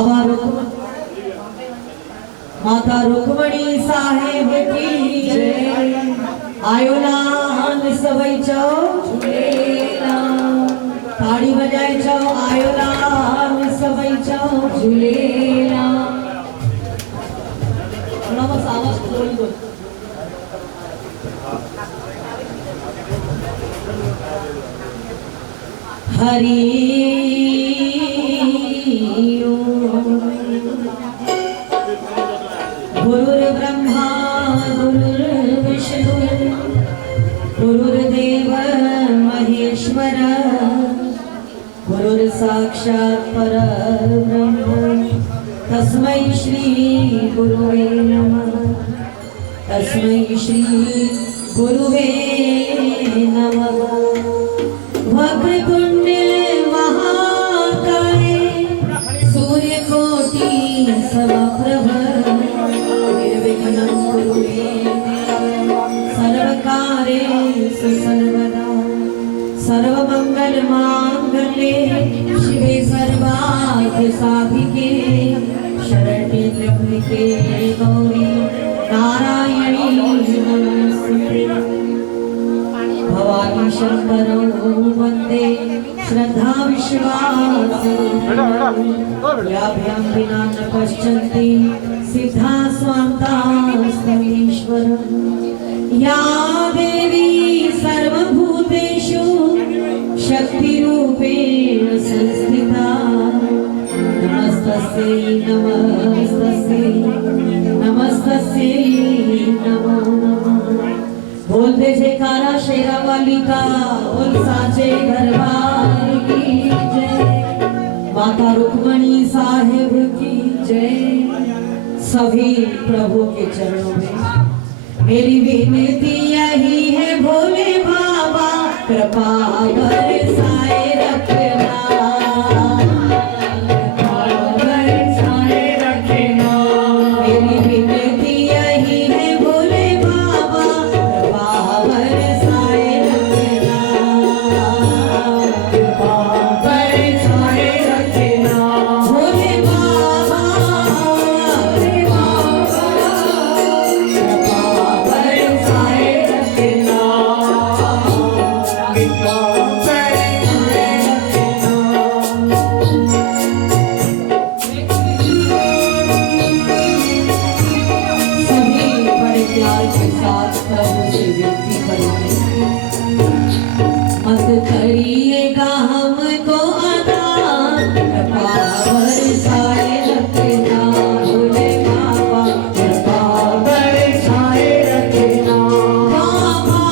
बाबा माता रुक्मणी साहेब की जय। आयो लाल सवई चौ ताड़ी बजाए चौ आयो लाल सवई चौ झूलेला। थोड़ा बस आवाज थोड़ी दो। हरि गुरुर्ब्रह्मा गुरुर्विष्णु गुरुर्देव महेश्वर गुरुर्साक्षात् परब्रह्म तस्मै श्री गुरुवे नमः। तस्मै श्री गुरुवे नमः। वक्रतुंड महाकाय सूर्यकोटि समप्रभ निर्विघ्नं कुरु मे सर्वकार्येषु सर्वदा। सर्वमंगलमांगल्ये शिवे सर्वार्थसाधिके शरण्ये त्र्यंबके गौरी नारायणी नमोस्तुते। भवानी शंकरो वंदे श्रद्धा विश्वास याभ्यां विना न पश्यन्ति सिद्धा स्वान्तास्तमीश्वर। या देवी सर्वभूतेषु शक्तिरूपेण संस्थिता नमस्तस्यै नमस्तस्यै नमस्तस्यै नमो नमः। बोल दे जयकारा शेरा वाली का, बोल साचे दरबार की जय। माता रुक्मणी साहेब की जय। सभी प्रभु के चरणों में मेरी विनती यही है भोले बाबा कृपा बरसाए रखना। मेरी विनती यही है भोले बाबा कृपा बरसाए रखना। कृपा बरसाए रखना भोले बाबा कृपा बरसाए रखना। सभी बड़े प्यार के साथ प्रभु से विनती करेंगे। मत करिएगा हमको अदा कृपा बरसाए रखना भोले बाबा कृपा बरसाए रखना। बाबा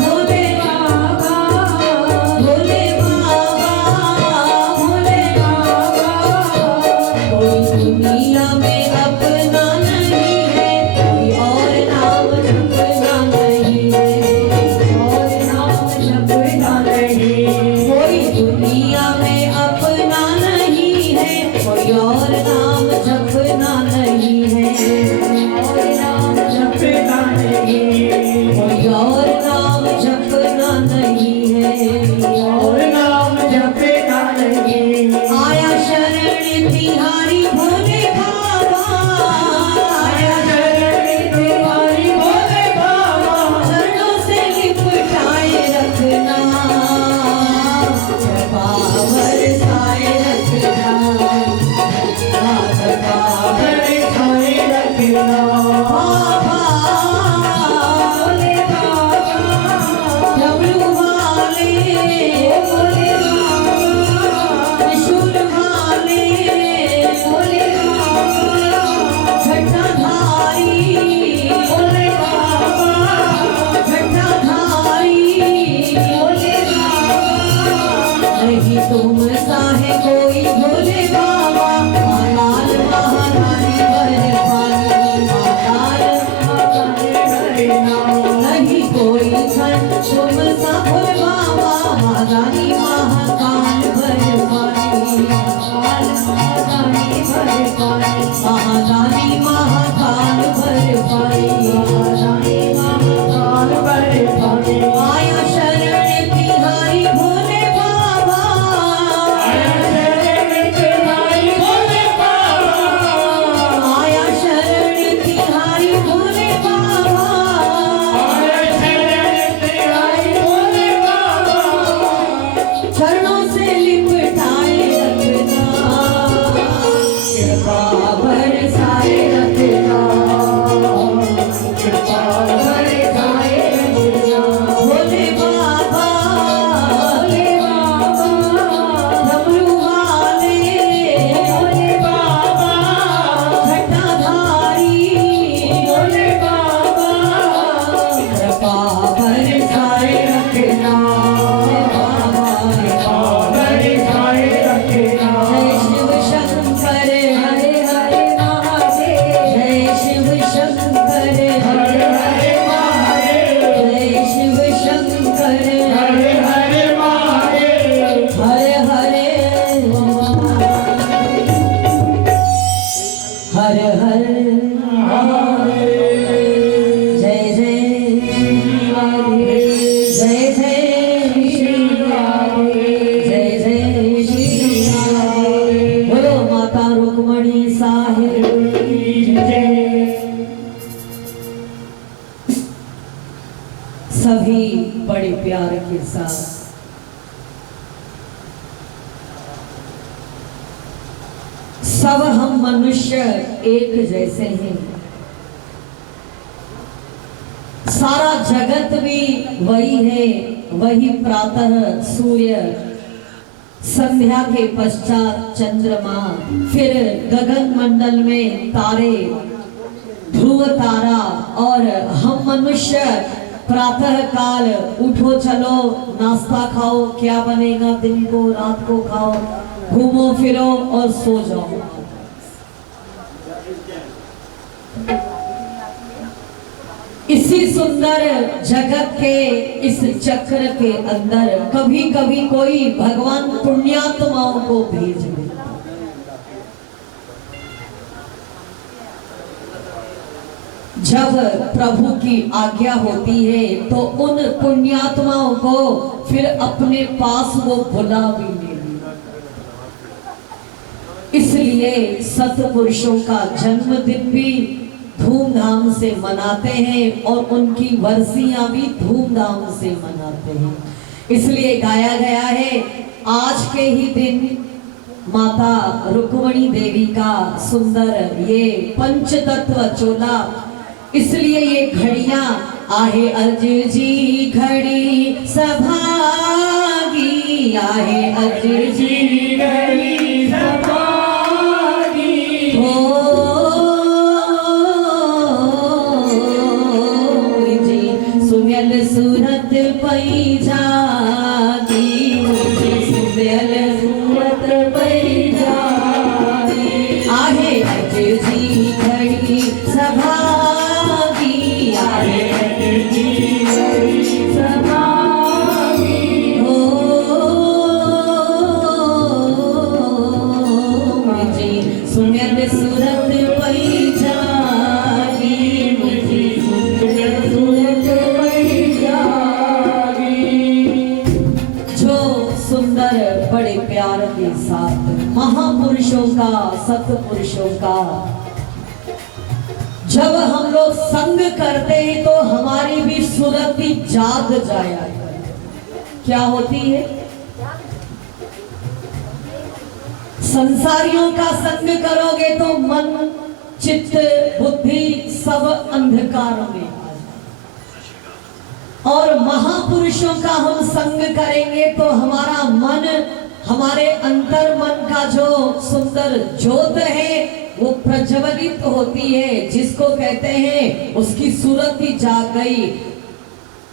भोले बाबा भोले बाबा भोले बाबा। कोई दुनिया में अपना नहीं है, कोई और नाम जपना नहीं है, और नाम जपना नहीं। कोई दुनिया में अपना नहीं है, कोई और नाम जपना नहीं है, और नाम जपना नहीं। कोई और नाम जपना नहीं है, और नाम जपना नहीं। आया शरण तिहारी भोले बाबा, आया शरण तिहारी भोले बाबा। चरणों से लिपटाए रखना कृपा बरसाए रखना। कृपा बरसाए रखना बाबा भोले बाबा। डमरू वाले भोले बाबा, त्रिशूल वाले भोले बाबा, जटाधारी भोले बाबा, जटाधारी भोले बाबा। नहीं तुम सा है कोई भोले बाबा, महाकाल महारानी बरपानी, महाकाल महारानी नहीं कोई सन तुम सा भोले बाबा, महारानी महाकाल बरपानी, महाकाल महारानी बरपानी, महारानी महाकाल बरपानी, महारानी महाकाल बरपानी। आया शरण तिहारी भोले बाबा, आया शरण तिहारी सभी बड़े प्यार के साथ सब हम मनुष्य एक जैसे हैं। सारा जगत भी वही है, वही प्रातः सूर्य, संध्या के पश्चात चंद्रमा, फिर गगन मंडल में तारे, ध्रुव तारा, और हम मनुष्य प्रातः काल उठो चलो नाश्ता खाओ, क्या बनेगा दिन को रात को खाओ, घूमो फिरो और सो जाओ। इसी सुंदर जगत के इस चक्र के अंदर कभी कभी कोई भगवान पुण्यात्माओं को भेज दे। जब प्रभु की आज्ञा होती है तो उन पुण्यात्माओं को फिर अपने पास वो बुला भी ले। इसलिए सत्पुरुषों का जन्मदिन भी धूमधाम से मनाते हैं और उनकी वर्षियां भी धूमधाम से मनाते हैं। इसलिए गाया गया है आज के ही दिन माता रुक्मणी देवी का सुंदर ये पंचतत्व चोला। इसलिए ये घड़ियां आहे अज जी घड़ी सभागी, आहे अज जी घड़ी सभागी, हो जी सुमियल सूरत पई जागी, सुमियल सूरत पई जागी, आहे अज जी घड़ी सभा बड़े प्यार के साथ महापुरुषों का सत्पुरुषों का जब हम लोग संग करते हैं तो हमारी भी सुरति जाग जाया। क्या होती है? संसारियों का संग करोगे तो मन चित्त बुद्धि सब अंधकार में, और महापुरुषों का हम संग करेंगे तो हमारा मन, हमारे अंतर मन का जो सुंदर ज्योत है वो प्रज्वलित होती है, जिसको कहते हैं उसकी सूरत ही जाग गई।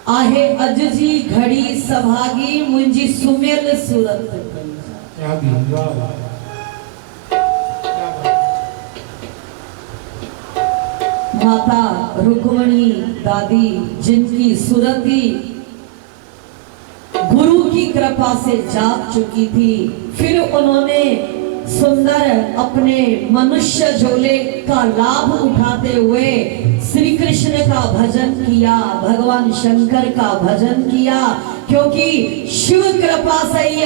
आहे अज जी घड़ी सभागी मुंजी सुमेल सूरत। माता रुक्मणी दादी जिनकी सुरति गुरु की कृपा से जाग चुकी थी, फिर उन्होंने सुंदर अपने मनुष्य झोले का लाभ उठाते हुए श्री कृष्ण का भजन किया, भगवान शंकर का भजन किया, क्योंकि शिव कृपा से ही